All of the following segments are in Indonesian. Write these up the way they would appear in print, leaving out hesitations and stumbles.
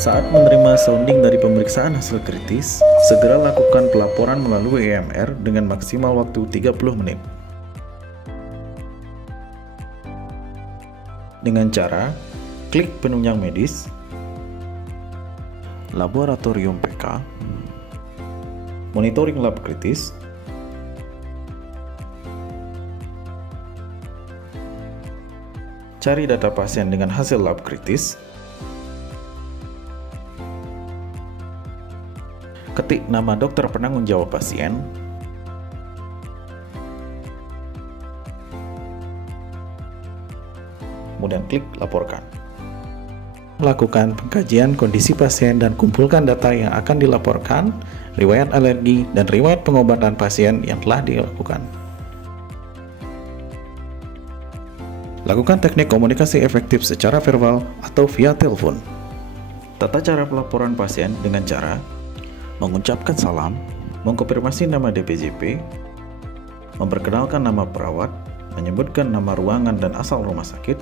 Saat menerima sounding dari pemeriksaan hasil kritis, segera lakukan pelaporan melalui EMR dengan maksimal waktu 30 menit. Dengan cara klik penunjang medis, laboratorium PK, monitoring lab kritis, cari data pasien dengan hasil lab kritis, ketik nama dokter penanggung jawab pasien, kemudian klik laporkan. Lakukan pengkajian kondisi pasien dan kumpulkan data yang akan dilaporkan, riwayat alergi, dan riwayat pengobatan pasien yang telah dilakukan. Lakukan teknik komunikasi efektif secara verbal atau via telepon. Tata cara pelaporan pasien dengan cara mengucapkan salam, mengkonfirmasi nama DPJP, memperkenalkan nama perawat, menyebutkan nama ruangan dan asal rumah sakit,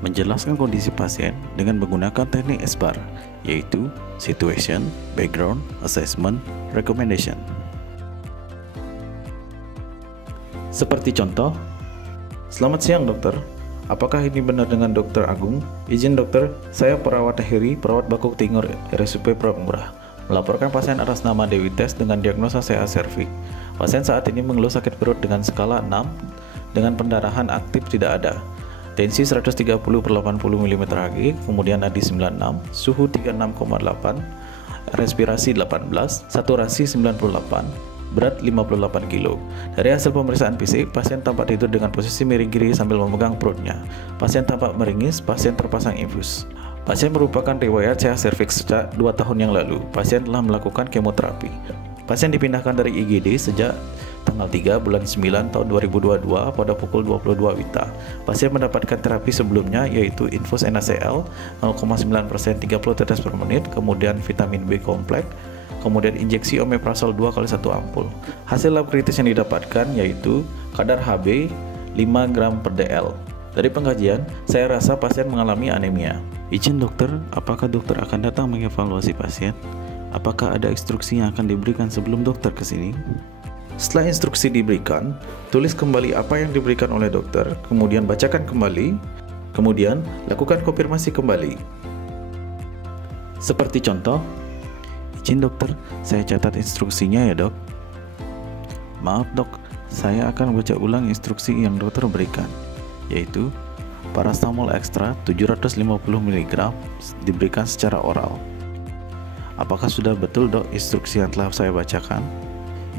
menjelaskan kondisi pasien dengan menggunakan teknik SBAR, yaitu Situation, Background, Assessment, Recommendation. Seperti contoh, selamat siang dokter, apakah ini benar dengan Dr. Agung? Izin dokter, saya perawat Heri, perawat Bakuk Tingor, RSUP Pramurah. Melaporkan pasien atas nama Dewi Tes dengan diagnosa CA cervix. Pasien saat ini mengeluh sakit perut dengan skala 6 dengan pendarahan aktif tidak ada. Tensi 130/80 mm Hg, kemudian nadi 96, suhu 36,8, respirasi 18, saturasi 98, berat 58 kg. Dari hasil pemeriksaan fisik, pasien tampak tidur dengan posisi miring kiri sambil memegang perutnya. Pasien tampak meringis, pasien terpasang infus. Pasien merupakan riwayat CA cervix sejak 2 tahun yang lalu. Pasien telah melakukan kemoterapi. Pasien dipindahkan dari IGD sejak tanggal 3 bulan 9 tahun 2022 pada pukul 22 WITA. Pasien mendapatkan terapi sebelumnya yaitu infus NaCl 0,9% 30 tetes per menit, kemudian vitamin B kompleks, kemudian injeksi omeprazol 2 kali 1 ampul. Hasil lab kritis yang didapatkan yaitu kadar Hb 5 gram per dl. Dari pengkajian, saya rasa pasien mengalami anemia. Izin dokter, apakah dokter akan datang mengevaluasi pasien? Apakah ada instruksi yang akan diberikan sebelum dokter ke sini? Setelah instruksi diberikan, tulis kembali apa yang diberikan oleh dokter, kemudian bacakan kembali, kemudian lakukan konfirmasi kembali. Seperti contoh, izin dokter, saya catat instruksinya ya dok. Maaf dok, saya akan baca ulang instruksi yang dokter berikan, yaitu paracetamol ekstra 750 mg diberikan secara oral. Apakah sudah betul dok instruksi yang telah saya bacakan?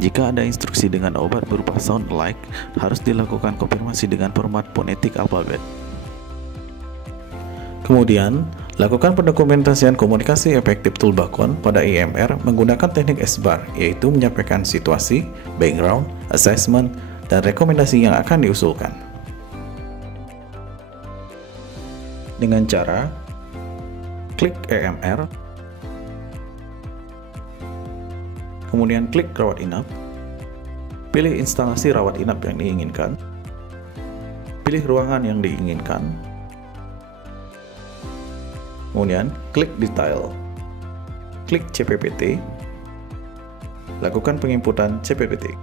Jika ada instruksi dengan obat berupa sound alike, harus dilakukan konfirmasi dengan format fonetik alfabet. Kemudian, lakukan pendokumentasian komunikasi efektif Tulbakon pada EMR menggunakan teknik SBAR, yaitu menyampaikan situasi, background, assessment, dan rekomendasi yang akan diusulkan. Dengan cara klik EMR, kemudian klik rawat inap, pilih instalasi rawat inap yang diinginkan, pilih ruangan yang diinginkan, kemudian klik detail, klik CPPT, lakukan penginputan CPPT,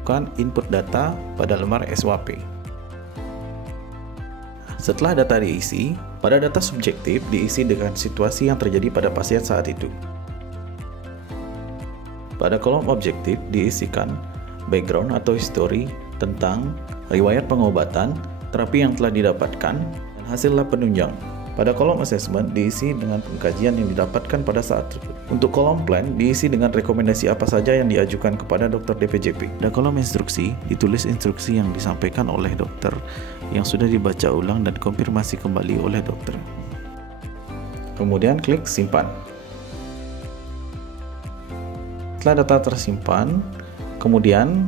lakukan input data pada lembar SWP. Setelah data diisi, pada data subjektif diisi dengan situasi yang terjadi pada pasien saat itu. Pada kolom objektif diisikan background atau history tentang riwayat pengobatan, terapi yang telah didapatkan, dan hasil lab penunjang. Pada kolom assessment diisi dengan pengkajian yang didapatkan pada saat tersebut. Untuk kolom plan diisi dengan rekomendasi apa saja yang diajukan kepada dokter DPJP. Pada kolom instruksi ditulis instruksi yang disampaikan oleh dokter yang sudah dibaca ulang dan konfirmasi kembali oleh dokter. Kemudian klik simpan. Setelah data tersimpan, kemudian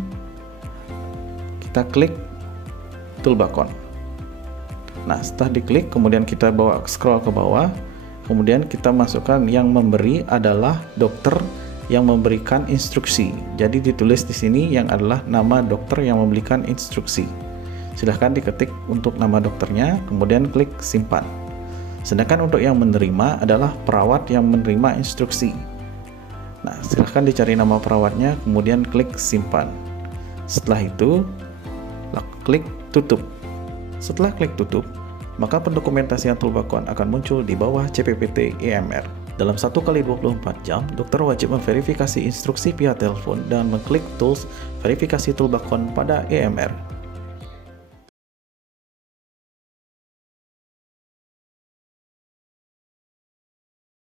kita klik Tulbakon. Nah, setelah diklik, kemudian kita scroll ke bawah, kemudian kita masukkan yang memberi adalah dokter yang memberikan instruksi. Jadi ditulis di sini yang adalah nama dokter yang memberikan instruksi. Silahkan diketik untuk nama dokternya, kemudian klik simpan. Sedangkan untuk yang menerima adalah perawat yang menerima instruksi. Nah, silahkan dicari nama perawatnya, kemudian klik simpan. Setelah itu, klik tutup. Setelah klik tutup, maka pendokumentasian Toolbakon akan muncul di bawah CPPT EMR. Dalam 1x24 jam, dokter wajib memverifikasi instruksi via telepon dan mengklik tools verifikasi Toolbakon pada EMR.